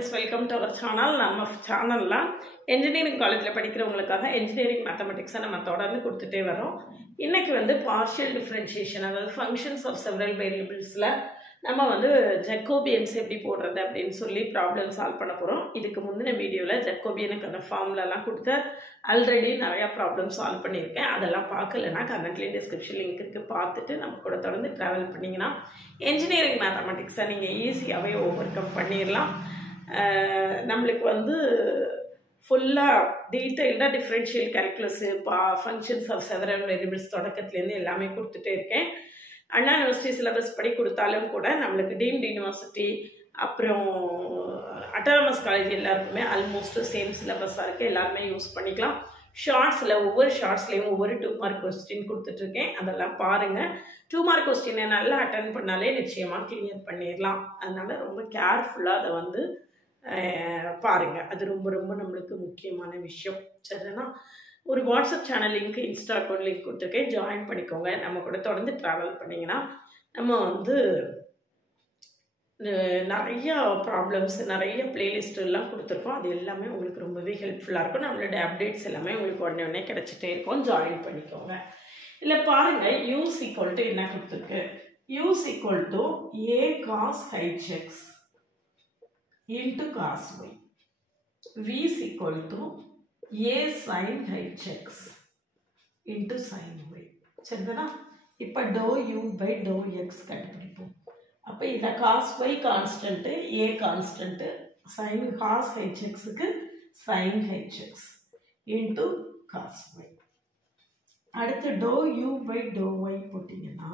friends, welcome to our channel. நம்ம சேனல்ல engineering காலேஜ்ல படிக்கிறவங்களுக்காக engineering mathematics நம்ம தொடர்ந்து கொடுத்துட்டே வரோம். இன்னைக்கு வந்து partial differentiation அதாவது functions of several variablesல நம்ம வந்து ஜேக்கோபியன்ஸ் எப்படி போடுறது அப்படினு சொல்லி ப்ராப்ளம் சால்வ் பண்ண போறோம். இதுக்கு முந்தின வீடியோல ஜேக்கோபியனுக்கான ஃபார்முலா எல்லாம் கொடுத்து ஆல்ரெடி நிறைய ப்ராப்ளம் சால்வ் பண்ணியிருக்கேன். அதெல்லாம் பார்க்கலனா கமெண்ட்ல டிஸ்கிரிப்ஷன் லிங்க் இருக்கு, பார்த்துட்டு நம்ம கூட தொடர்ந்து டிராவல் பண்ணீங்கன்னா engineering mathematics நீங்க ஈஸியாவே ஓவர் கம் பண்ணிரலாம். நம்மளுக்கு வந்து ஃபுல்லா டீடைல்டா differential calculus functions of several variables தொடக்கத்துல இருந்து எல்லாமே கொடுத்துட்டே இருக்கேன். அண்ணா யூனிவர்சிட்டி சிலபஸ் படி கொடுத்தாலும் கூட நம்மளுக்கு டீம்டு யூனிவர்சிட்டி அப்புறம் அட்டானமஸ் காலேஜ் எல்லாருக்குமே ஆல்மோஸ்ட் சேம் சிலபஸாக இருக்குது, எல்லாருமே யூஸ் பண்ணிக்கலாம். ஷார்ட்ஸில் ஒவ்வொரு ஷார்ட்ஸ்லேயும் ஒவ்வொரு 2 மார்க் கொஸ்டின் கொடுத்துட்ருக்கேன், அதெல்லாம் பாருங்கள். 2 மார்க் கொஸ்டினை நல்லா அட்டன் பண்ணாலே நிச்சயமாக கிளியர் பண்ணிடலாம். அதனால் ரொம்ப கேர்ஃபுல்லாக அதை வந்து பாருங்கள், அது ரொம்ப ரொம்ப நம்மளுக்கு முக்கியமான விஷயம். சரிண்ணா, ஒரு WhatsApp channel link, Insta account link கொடுத்துருக்கேன், ஜாயின் பண்ணிக்கோங்க. நம்ம கூட தொடர்ந்து ட்ராவல் பண்ணிங்கன்னா நம்ம வந்து நிறைய ப்ராப்ளம்ஸ் நிறைய பிளேலிஸ்ட் எல்லாம் கொடுத்துருக்கோம், அது எல்லாமே உங்களுக்கு ரொம்பவே ஹெல்ப்ஃபுல்லாக இருக்கும். நம்மளுடைய அப்டேட்ஸ் எல்லாமே உங்களுக்கு உடனே உடனே கிடச்சிட்டே இருக்கும், ஜாயின் பண்ணிக்கோங்க. இல்லை பாருங்கள், யூஸ் ஈக்குவல் டு என்ன கொடுத்துருக்கு, u's equal to A cos h x into cos y, v is equal to a sin hx into sin y. சரிதானா? இப்போ dou u by dou x கண்டுபிடிப்போம். அப்போ இதில் cos y constant, a constant, sin cos hxக்கு sin hx into cos y. அடுத்து dou u by dou y போட்டிங்கன்னா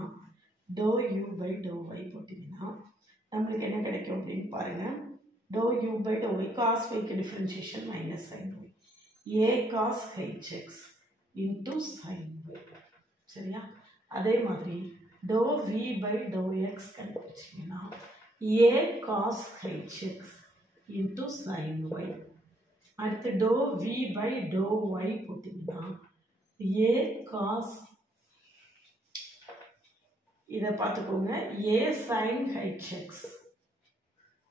dou u by dou y போட்டிங்கன்னா நம்மளுக்கு என்ன கிடைக்கும் அப்படின்னு பாருங்கள். dou u by dou y cos yக்கு differentiation minus sin y, a cos hx into sin y. சரியா? அதே மாதிரி dou v by dou x கண்டுபிடிச்சிங்கன்னா a cos hx into sin y. அடுத்து dou v by dou y போட்டிங்கன்னா a cos, இதை பார்த்துக்கோங்க, a sin hx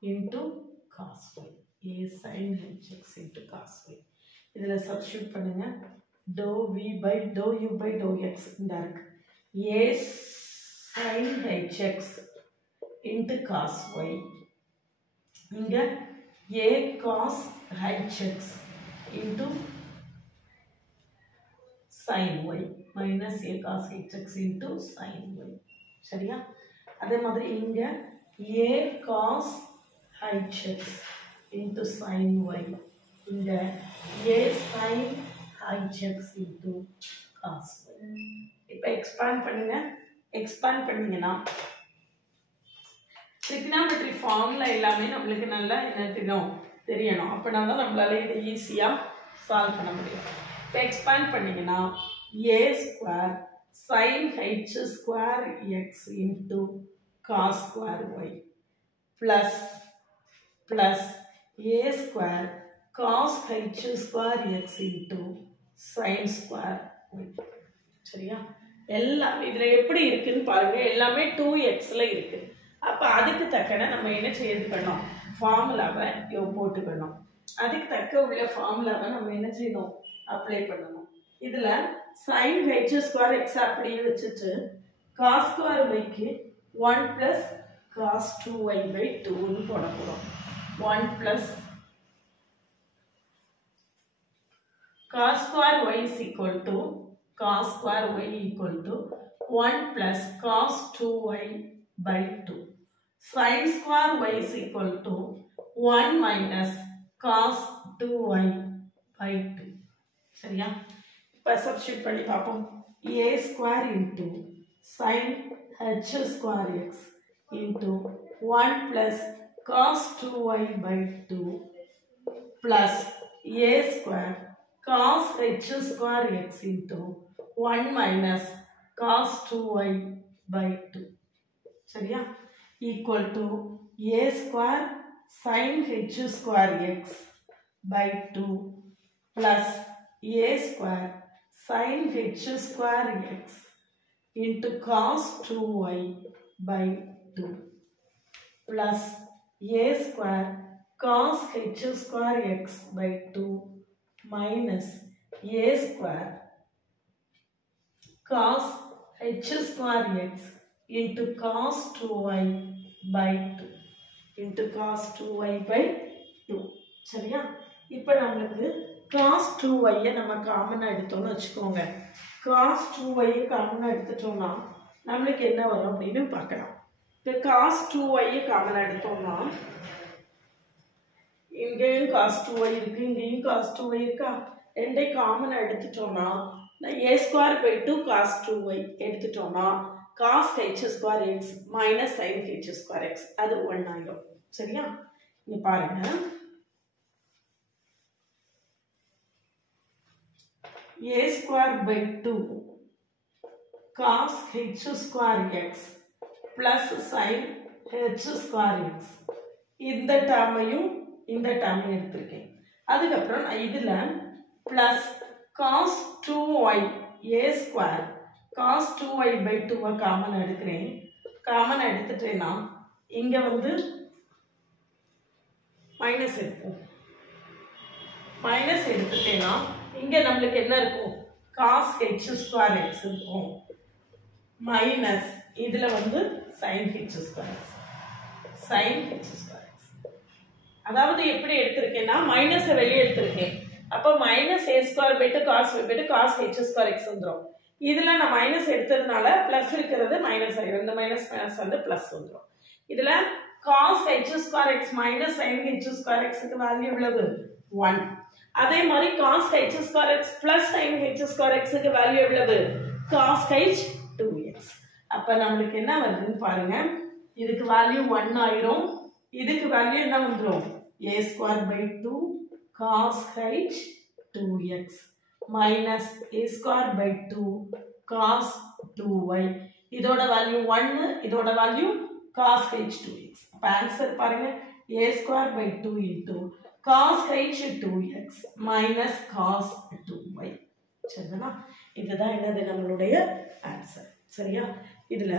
into cos y, a sin hx into cos y. இதில் substitute பண்ணுங்க. dou v by dou u by dou x இந்த இருக்கு, a sin hx into cos y, இங்க a cos hx into sin y minus a cos hx into sin y. சரியா? அதே மாதிரி இங்க a cos hx into sin y, இங்க a sin hx into cos y. இப்போ expand பண்ணுங்க. Expand பண்ணீங்கன்னா trigonometry formula எல்லாமே நம்மளுக்கு நல்லா என்ன தெரியணும். அப்படின்னா தான் நம்மளால இதை ஈஸியாக சால்வ் பண்ண முடியும். இப்போ எக்ஸ்பாண்ட் பண்ணீங்கன்னா a square sin h square x into cos square y plus a square cos h square x into sin square y. சரியா? எல்லாம் இதில் எப்படி இருக்குன்னு பாருங்க, எல்லாமே 2xல இருக்கு. அப்போ அதுக்கு தக்கன நம்ம என்ன செய்யணும், ஃபார்முலாவை போட்டுக்கணும். அதுக்கு தக்க உள்ள ஃபார்முலாவை நம்ம என்ன செய்யணும், அப்ளை பண்ணணும். இதில் sin h square x அப்படியே வச்சுட்டு cos square yக்கு 1 plus cos 2y by 2ன்னு போட போகிறோம். 1 plus cos square y is equal to cos square y equal to 1 plus cos 2y by 2. Sin square y is equal to 1 minus cos 2y by 2. சரியா? இப்போ substitute பண்ணி பார்ப்போம். a square into sin h square x into 1 plus cos 2y by 2 plus a square cos h square x into 1 minus cos 2y by 2. சரியா? equal to a square sin h square x by 2 plus a square sin h square x into cos 2y by 2 plus a square cos h square x by 2 minus a square cos h square x into cos 2y by 2 into cos 2y by 2. சரியா? இப்போ நமக்கு cos 2y நம்ம காமனா எடுத்தோம்னு வச்சுக்கோங்க. cos 2y காமனா எடுத்துட்டோம்னா நமக்கு என்ன வரும் அப்படின்னு பார்க்கலாம். இப்போ cos 2y காமனா எடுத்தோம்னா இங்கேயும் cos 2y இருக்கு, இங்கேயும் cos 2y இருக்கா? ரெண்டே காமனா எடுத்துட்டோம்னா a square by 2 cos 2y எடுத்துட்டோம்னா cos h square x minus sin h square x அது 1 ஆயிடும். சரியா? இங்க பாருங்க, a square by 2 cos h square x plus sin h square x இந்த டேர்மையும் இந்த டேர்மையும் எடுத்திருக்கேன். அதுக்கப்புறம் நான் இதுல plus cos 2y a square cos 2y by 2 common எடுக்கிறேன். காமன் எடுத்துட்டேன்னா இங்க வந்து மைனஸ் எடுப்போம். மைனஸ் எடுத்துட்டேன்னா இங்க நம்மளுக்கு என்ன இருக்கும்? cos h square x இருக்கும். மைனஸ் இதுல வந்து sin h square x. sin h square x. அதாவது எப்படி எடுத்திருக்கேன்னா மைனஸை வெளியே எடுத்திருக்கேன். அப்போ minus a square by 2 cos y by 2 cos h square x வந்துடும். இதுல நான் மைனஸ் எடுத்ததுனால பிளஸ் இருக்கிறது மைனஸ் ஆயிடும். இந்த மைனஸ் மைனஸ் வந்து பிளஸ் வந்துடும். இதுல cos h square x minus sin h square x க்கு வேல்யூ எவ்வளவு? 1. அதே மாதிரி cos h square x plus sin h square x க்கு வேல்யூ எவ்வளவு? cos h 2x. அப்ப நமக்கு என்ன வருதுன்னு பாருங்க. இதுக்கு வேல்யூ 1 ஆயிரும். இதுக்கு வேல்யூ என்ன வந்துரும்? a square by 2 cos h 2x minus a square by 2 cos 2y. இதோட வேல்யூ 1, இதோட வேல்யூ cos h 2x. அப்ப ஆன்சர் பாருங்க, a square by 2 into cos h 2x minus cos 2y. சரிங்களா? இதுதான் என்னது நம்மளுடைய ஆன்சர். சரியா? இதுல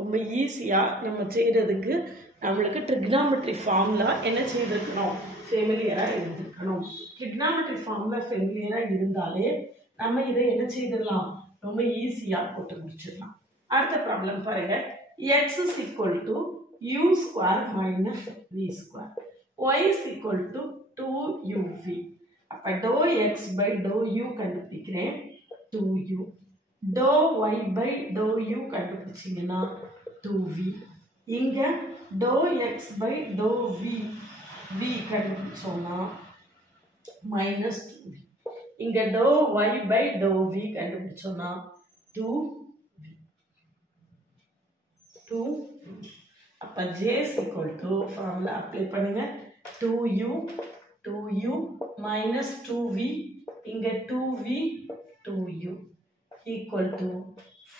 ரொம்ப ஈஸியா நம்ம செய்யறதுக்கு நம்மளுக்கு ட்ரிக்னாமெட்ரி ஃபார்முலா என்ன செய்திருக்கணும்? ஃபெமிலியரா இருந்திருக்கணும். ட்ரிக்னாமெட்ரி ஃபார்முலா ஃபெமிலியரா இருந்தாலே நம்ம இதை என்ன செய்திடலாம்? ரொம்ப ஈஸியா போட்டு முடிச்சிடலாம். அடுத்த ப்ராப்ளம் பாருங்க. x is equal to u square minus v square. y is equal to 2uv. அப்ப dou x by dou u கண்டுபிடிக்கிறேன் 2u. dou y by dou u கண்டுபிடிச்சீங்கன்னா 2v. இங்க dou x by dou v கண்டுபிடிச்சோம்னா minus 2v. இங்க dou y by dou v கண்டுபிடிச்சோம்னா 2v. அப்ப j is equal to formula apply பண்ணுங்க. 2u minus 2v இங்க 2v 2u equal to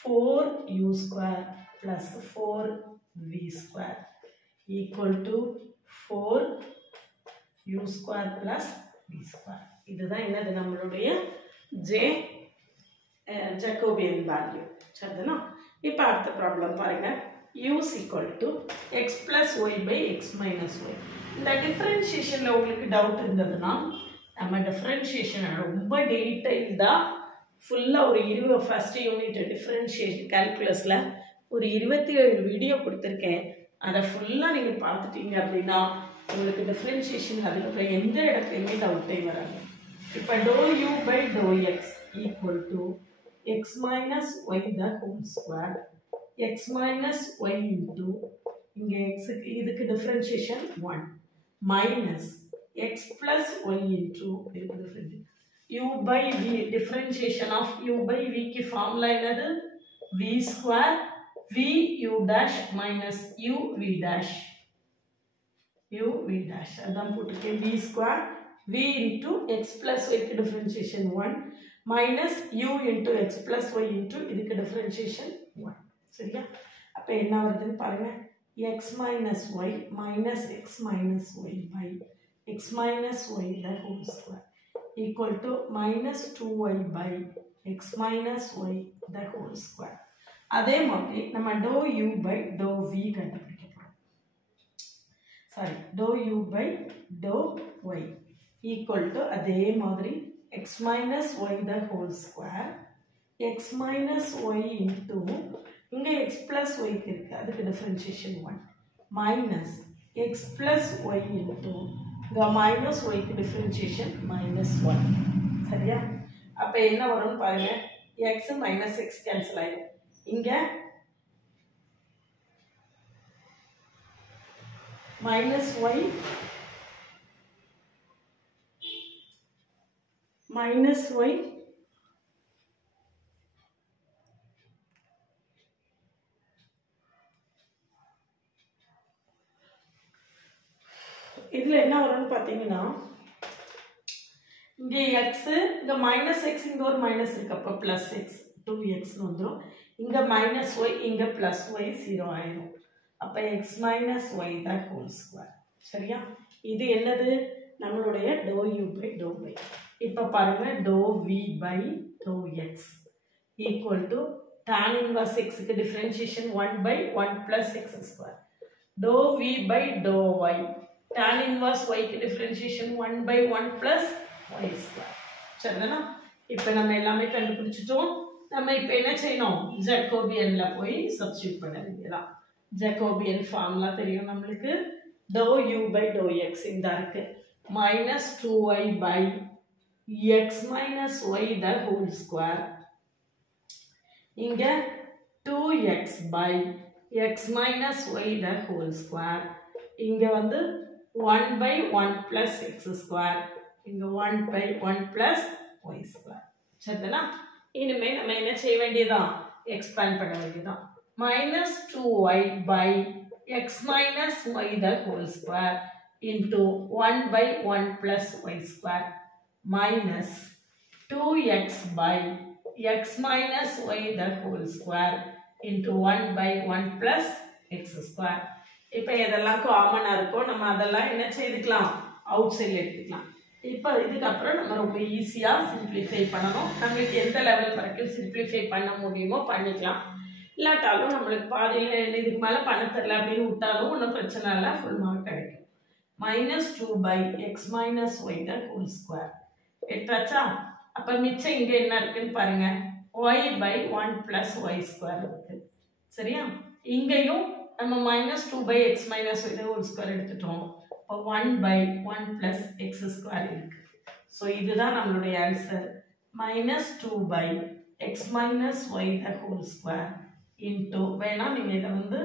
4u square plus 4v square equal to 4u square plus v square. இதுதான் என்னது நம்மளுடைய Jacobian value. சரிதானா? இப்போ அடுத்த problem பாருங்க. u is equal to x plus y by x minus y. இந்த டிஃபரன்ஷியேஷன்ல உங்களுக்கு டவுட் இருந்ததுன்னா நம்ம டிஃபரன்ஷியேஷன் ரொம்ப டீடைல்டா ஃபுல்லா ஒரு ஃபர்ஸ்ட் யூனிட் டிஃபரன்ஷியேஷன் கால்குலஸ்ல ஒரு 27 வீடியோ கொடுத்துருக்கேன். அதை ஃபுல்லா நீங்க பார்த்துட்டீங்க அப்படின்னா உங்களுக்கு டிஃபரன்ஷியேஷன் அதுக்கப்புறம் எந்த இடத்துலையுமே டவுட்டே வராது. இப்போ dou u by dou x equal to x minus y the whole square x minus y into இங்க x இதுக்கு differentiation 1 minus x plus y into இதுக்கு differentiation u by v. differentiation of u by v की formula என்னது? v square v u dash minus u v dash அதான் போட்டுருக்கேன். v square v into x plus y க்கு differentiation 1 minus u into x plus y into இதுக்கு differentiation 1. சரியா? அப்ப என்ன வருதுன்னு பாருங்க. x minus y minus x minus y by x minus y the whole square equal to minus 2y by x minus y the whole square. அதே மாதிரி நம்ம dou u by dou v கண்டுபிடிக்க போறோம். Sorry dou u by dou y equal to அதே மாதிரி x minus y the whole square x minus y into இங்க x plus y இருக்கு அதுக்கு differentiation 1 minus x plus y into இங்க minus y க்கு differentiation minus 1 சரியா அப்ப என்ன வரும்னு பாருங்க x minus x cancel ஆயிடும் இங்க minus y இதுல என்ன வரும்னு பாத்தீங்கன்னா இங்க x இங்க minus x இங்க ஒரு minus இருக்கு அப்ப plus x 2x வந்துரும் இங்க minus y இங்க plus y 0 ஆயிடும் அப்ப x minus y the whole square சரியா இது என்னது நம்மளுடைய dou u by dou y இப்ப பாருங்க dou v by dou x equal to tan inverse x க்கு differentiation 1 by 1 plus x square dou v by dou y tan inverse y க்கு differentiation 1 by 1 plus y square சரிதானா இப்போ நம்ம எல்லாமே கண்டுபிடிச்சிட்டோம் நம்ம இப்போ என்ன செய்யணும் ஜாகோபியன்ல போய் சப்ஸ்டிட்யூட் பண்ண வேண்டியதா ஜாகோபியன் ஃபார்முலா தெரியும் நம்மளுக்கு dou u by dou x இந்த இருக்கு minus 2y by x minus y the whole square இங்க 2x by x minus y the whole square இங்க வந்து 1 by 1 plus x square இங்க 1 by 1 plus y square சரிதானா இனிமே நம்ம என்ன செய்ய வேண்டியதா எக்ஸ்பாண்ட் பண்ண வேண்டியதா minus 2y by x minus y the whole square into 1 by 1 plus y square minus 2x by x minus y the whole square into 1 by 1 plus x square இப்போ இதெல்லாம் காமனா இருக்கும் நம்ம அதெல்லாம் என்ன செய்துக்கலாம் அவுட் சைடுல எடுத்துக்கலாம் இப்போ இதுக்கு அப்புறம் நம்ம ரொம்ப ஈஸியா சிம்பிளிஃபை பண்ணனும் நமக்கு எந்த லெவல் வரைக்கும் சிம்பிளிஃபை பண்ண முடியுமோ பண்ணிக்கலாம் இல்லாட்டாலும் நமக்கு பாதியில இதுக்கு மேல பண்ண தெரியல அப்படினு விட்டாலும் ஒண்ணும் பிரச்சனை இல்ல ஃபுல் மார்க் கிடைக்கும் -2 by x minus y the whole square எடுத்தாச்சா அப்ப மிச்சம் இங்க என்ன இருக்குன்னு பாருங்க y by 1 plus y square இருக்கு சரியா இங்கேயும் நம்ம -2 by x minus y the whole square எடுத்துட்டோம் அப்ப 1 by 1 plus x square இருக்கு சோ இதுதான் நம்மளுடைய answer -2 by x minus y the whole square into வேணா நீங்க இத வந்து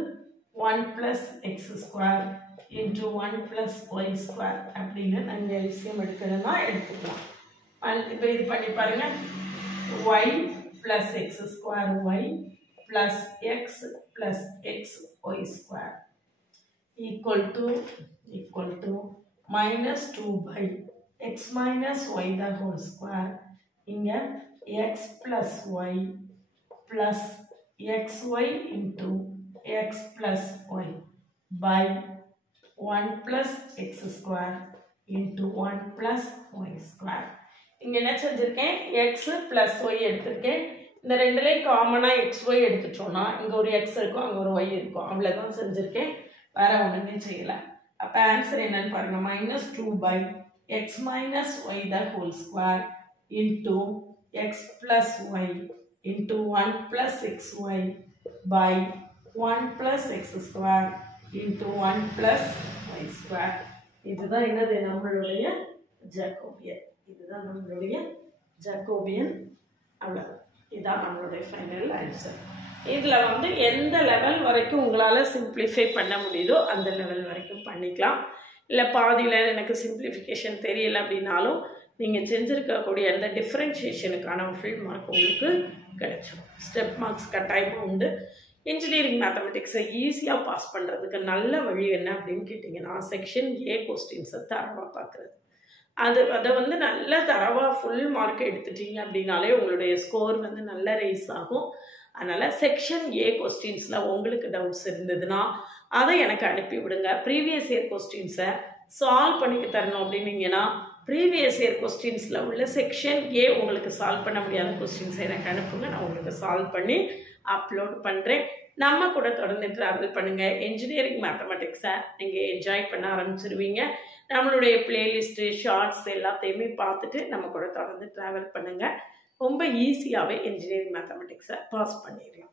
1 plus x square into 1 plus y square அப்படிங்க நம்ம எல்சிஎம் எடுக்கணும்னா எடுத்துக்கலாம் இப்போ இது பண்ணி பாருங்க y plus x square y plus x plus xy square equal to -2 by x minus y the whole square இங்க x plus y plus xy into x plus y by 1 plus x square into 1 plus y square இங்க என்ன செஞ்சிருக்கேன் x plus y எடுத்துர்க்கேன் இந்த ரெண்டுலயும் காமனா xy எடுத்துட்டோம்னா இங்க ஒரு x இருக்கும் அங்க ஒரு y இருக்கும் அவ்வளவுதான் செஞ்சிருக்கேன் வேற ஒண்ணுமே செய்யல அப்ப ஆன்சர் என்னன்னு பாருங்க -2 by x minus y the whole square into x plus y into 1 plus xy by 1 plus x square into 1 plus y square இதுதான் என்னது நம்மளுடைய ஜாகோபியன் இதுதான் நம்மளுடைய ஜாகோபியன் அவ்வளவு இதான் நம்மளுடைய ஃபைனல் ஆன்சர் இதுல வந்து எந்த லெவல் வரைக்கும் உங்களால சிம்பிளிஃபை பண்ண முடியுதோ அந்த லெவல் வரைக்கும் பண்ணிக்கலாம் இல்ல பாதியில எனக்கு சிம்பிளிஃபிகேஷன் தெரியல அப்படினாலும் நீங்க செஞ்சிருக்கக்கூடிய அந்த டிஃபரன்ஷியேஷனுக்கான ஃபுல் மார்க் உங்களுக்கு கிடைச்சிடும் ஸ்டெப் மார்க்ஸ் கட்டாயமா உண்டு இன்ஜினியரிங் மேத்தமெட்டிக்ஸை ஈஸியாக பாஸ் பண்ணுறதுக்கு நல்ல வழி என்ன அப்படின்னு கேட்டிங்கன்னா செக்ஷன் ஏ கொஸ்டின்ஸை தரவாக பார்க்குறது அதை வந்து நல்ல தரவாக ஃபுல் மார்க் எடுத்துட்டீங்க அப்படின்னாலே உங்களுடைய ஸ்கோர் வந்து நல்ல ரைஸ் ஆகும் அதனால் செக்ஷன் ஏ கொஸ்டின்ஸில் உங்களுக்கு டவுட்ஸ் இருந்ததுன்னா அதை எனக்கு அனுப்பி விடுங்க ப்ரீவியஸ் இயர் கொஸ்டின்ஸை சால்வ் பண்ணிக்க தரணும் அப்படின்னீங்கன்னா ப்ரீவியஸ் இயர் கொஸ்டின்ஸில் உள்ள செக்ஷன் ஏ உங்களுக்கு சால்வ் பண்ண முடியாத கொஸ்டின்ஸை எனக்கு அனுப்புங்க நான் உங்களுக்கு சால்வ் பண்ணி அப்லோட் பண்ணுறேன். நம்ம கூட தொடர்ந்து ட்ராவல் பண்ணுங்கள். என்ஜினியரிங் மேத்தமெட்டிக்ஸை நீங்கள் என்ஜாய் பண்ண ஆரம்பிச்சிருவீங்க. நம்மளுடைய பிளேலிஸ்ட்டு ஷார்ட்ஸ் எல்லாத்தையுமே பார்த்துட்டு நம்ம கூட தொடர்ந்து ட்ராவல் பண்ணுங்கள். ரொம்ப ஈஸியாகவே என்ஜினியரிங் மேத்தமெட்டிக்ஸை பாஸ் பண்ணிடலாம்.